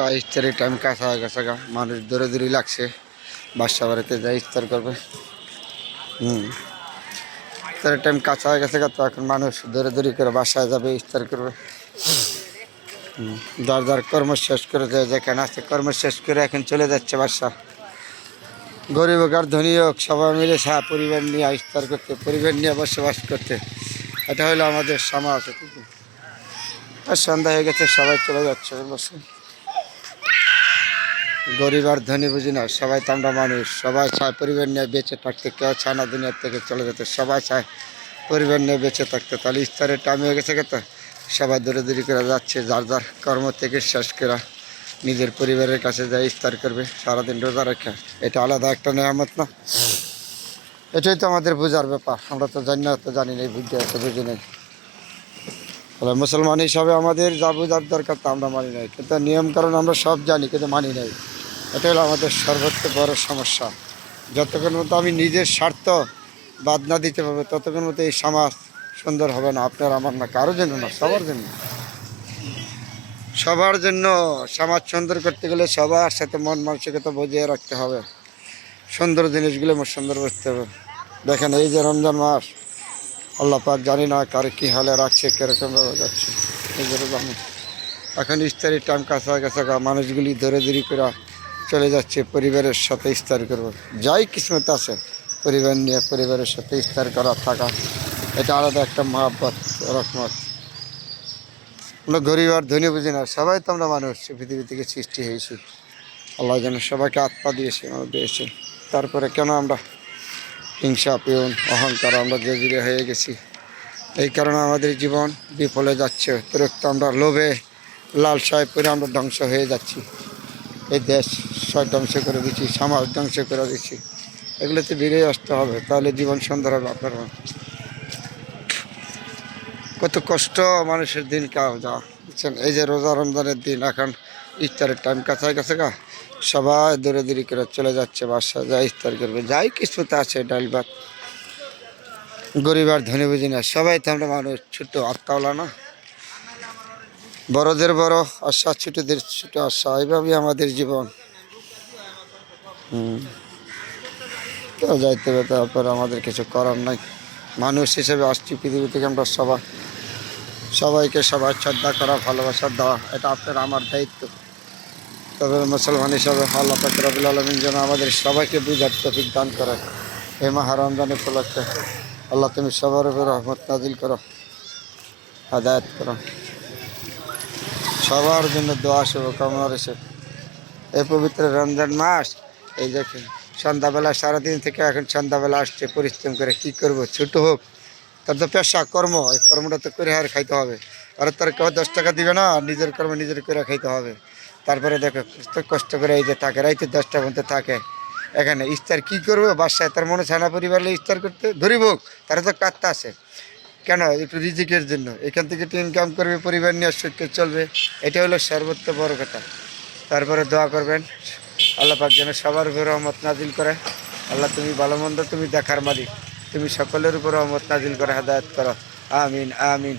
প্রায় ইফতারের টাইম কাছা হয়ে গেছে গা, মানুষ দৌড়াদৌড়ি লাগছে বাসা বাড়িতে যাই ইফতার করবে। ইফতারের টাইম কাছা হয়ে গেছে গা, তো এখন মানুষ দৌড়াদৌড়ি করে বাসায় যাবে ইফতার করবে। যার যার কর্ম শেষ করে যায়, যেখানে আছে কর্ম শেষ করে এখন চলে যাচ্ছে বাসা। গরিব হোক আর ধনী হোক সবাই মিলে পরিবার নিয়ে ইফতার করতে, পরিবার নিয়ে বসবাস করতে, এটা হলো আমাদের সমাজ। আর সন্ধ্যা হয়ে গেছে, সবাই চলে যাচ্ছে বসে। গরিব আর ধনী বুঝি না, সবাই তো আমরা মানুষ, সবাই চায় পরিবার নিয়ে বেঁচে থাকতে, কেউ চায় না দুনিয়ার থেকে চলে যেতে, সবাই চায় পরিবার নিয়ে বেঁচে থাকতে। তাহলে ইফতারের টাইম হয়ে গেছে তো সবাই দৌড়াদৌড়ি করে যাচ্ছে, যার যার কর্ম থেকে শেষ করা নিজের পরিবারের কাছে যাই ইফতার করবে সারাদিন রোজা রাখা। এটা আলাদা একটা নেয়ামত না? এটাই তো আমাদের বোঝার ব্যাপার। আমরা তো জানি না, তো জানি না, বুঝতে এত বুঝি নেই। তাহলে মুসলমান হিসাবে আমাদের যা বোঝার দরকার তা আমরা মানি নাই, কিন্তু নিয়ম কারণ আমরা সব জানি কিন্তু মানি নাই। এটা হলো আমাদের সর্বোচ্চ বড় সমস্যা। যতক্ষণ মতো আমি নিজের স্বার্থ বাদ না দিতে পারবো ততক্ষণ মতো এই সমাজ সুন্দর হবে না। আপনার আমার না, কারোর জন্য না, সবার জন্য। সবার জন্য সমাজ সুন্দর করতে গেলে সবার সাথে মন মানসিকতা বজিয়ে রাখতে হবে, সুন্দর জিনিসগুলো সুন্দর করতে হবে। দেখেন এই যে রমজান মাস, আল্লাহ পাক জানি না কার কী হালে রাখছে, কীরকমভাবে যাচ্ছে। নিজেরও জানি এখন ইফতারির টাইম কাছা গেছে, মানুষগুলি ধরে ধরে করে চলে যাচ্ছে পরিবারের সাথে ইফতার করবো। যাই কিসমত আছে পরিবার নিয়ে পরিবারের সাথে ইফতার করা থাকা, এটা আলাদা একটা মহাব্বত, রহমত। আমরা গরিব আর ধনী বুঝি না, সবাই তো আমরা মানুষ, পৃথিবী থেকে সৃষ্টি হয়েছি। আল্লাহ যেন সবাইকে আত্মা দিয়েছে, দিয়েছে। তারপরে কেন আমরা হিংসা পিয়ন অহংকার আমরা জেজিরে হয়ে গেছি? এই কারণে আমাদের জীবন বিফলে যাচ্ছে। অতিরিক্ত আমরা লোভে লালসায় পরে আমরা ধ্বংস হয়ে যাচ্ছি। এই দেশ সব ধ্বংস করে দিচ্ছি, সমাজ ধ্বংস করে দিচ্ছি। এগুলোতে বেরিয়ে আসতে হবে, তাহলে জীবন সুন্দর হবে। আপনার কত কষ্ট মানুষের দিন কাল যা বুঝছেন। এই যে রোজা রমজানের দিন, এখন ইফতারের টাইম কাছায় কাছে সবাই দৌড়াদৌড়ি করে চলে যাচ্ছে বাসা, যা ইফতার করবে। যাই কিছুতে আছে ডাল ভাত, গরিব আর ধনী বুঝি না, সবাই তো আমরা মানুষ, ছোট আত্মাওয়ালা না। বড়দের বড় আশা, ছোটদের ছোট আশা, এইভাবেই আমাদের জীবন। তো যাইতে হবে, তারপরে আমাদের কিছু করার নাই। মানুষ হিসেবে আসছি পৃথিবী থেকে আমরা সবাইকে সবাই শ্রদ্ধা করা, ভালোবাসা দেওয়া, এটা আপনার আমার দায়িত্ব। তবে মুসলমান হিসাবে আল্লাহ পাক রব্বুল আলামিন যেন আমাদের সবাইকে বুঝার তৌফিক দান করে। এই মাহ রমজান উপলক্ষে আল্লাহ তুমি সবার উপর রহমত নাজিল করো, হাদায়াত করো। সবার জন্য দোয়া শুভকামনা রয়েছে। এই পবিত্র রমজান মাস, এই যে সন্ধ্যাবেলা সারাদিন থেকে এখন সন্ধ্যাবেলা আসছে পরিশ্রম করে, কি করব, ছোট হোক তার তো পেশা কর্ম, এই কর্মটা তো করে আর খাইতে হবে। আর তার কেউ 10 টাকা দিবে না, নিজের কর্ম নিজের করে খাইতে হবে। তারপরে দেখো কষ্ট করে এই যে থাকে, রাইতে 10টা পর্যন্ত থাকে এখানে ইফতার কি করবে বাসায়, তার মনে ছানা পরিবার ইফতার করতে ধরিব, তারা তো কাটতে আসে কেন, একটু রিজিকের জন্য। এখান থেকে একটু ইনকাম করবে, পরিবার নিয়ে সুখে চলবে, এটা হলো সর্বোচ্চ বড় কথা। তারপরে দোয়া করবেন আল্লাহ পাক যেন সবার উপর রহমত নাজিল করে। আল্লাহ তুমি ভালো মন্দ তুমি দেখার মালিক, তুমি সকলের উপর রহমত নাজিল করে, হেদায়েত করো। আমিন আমিন।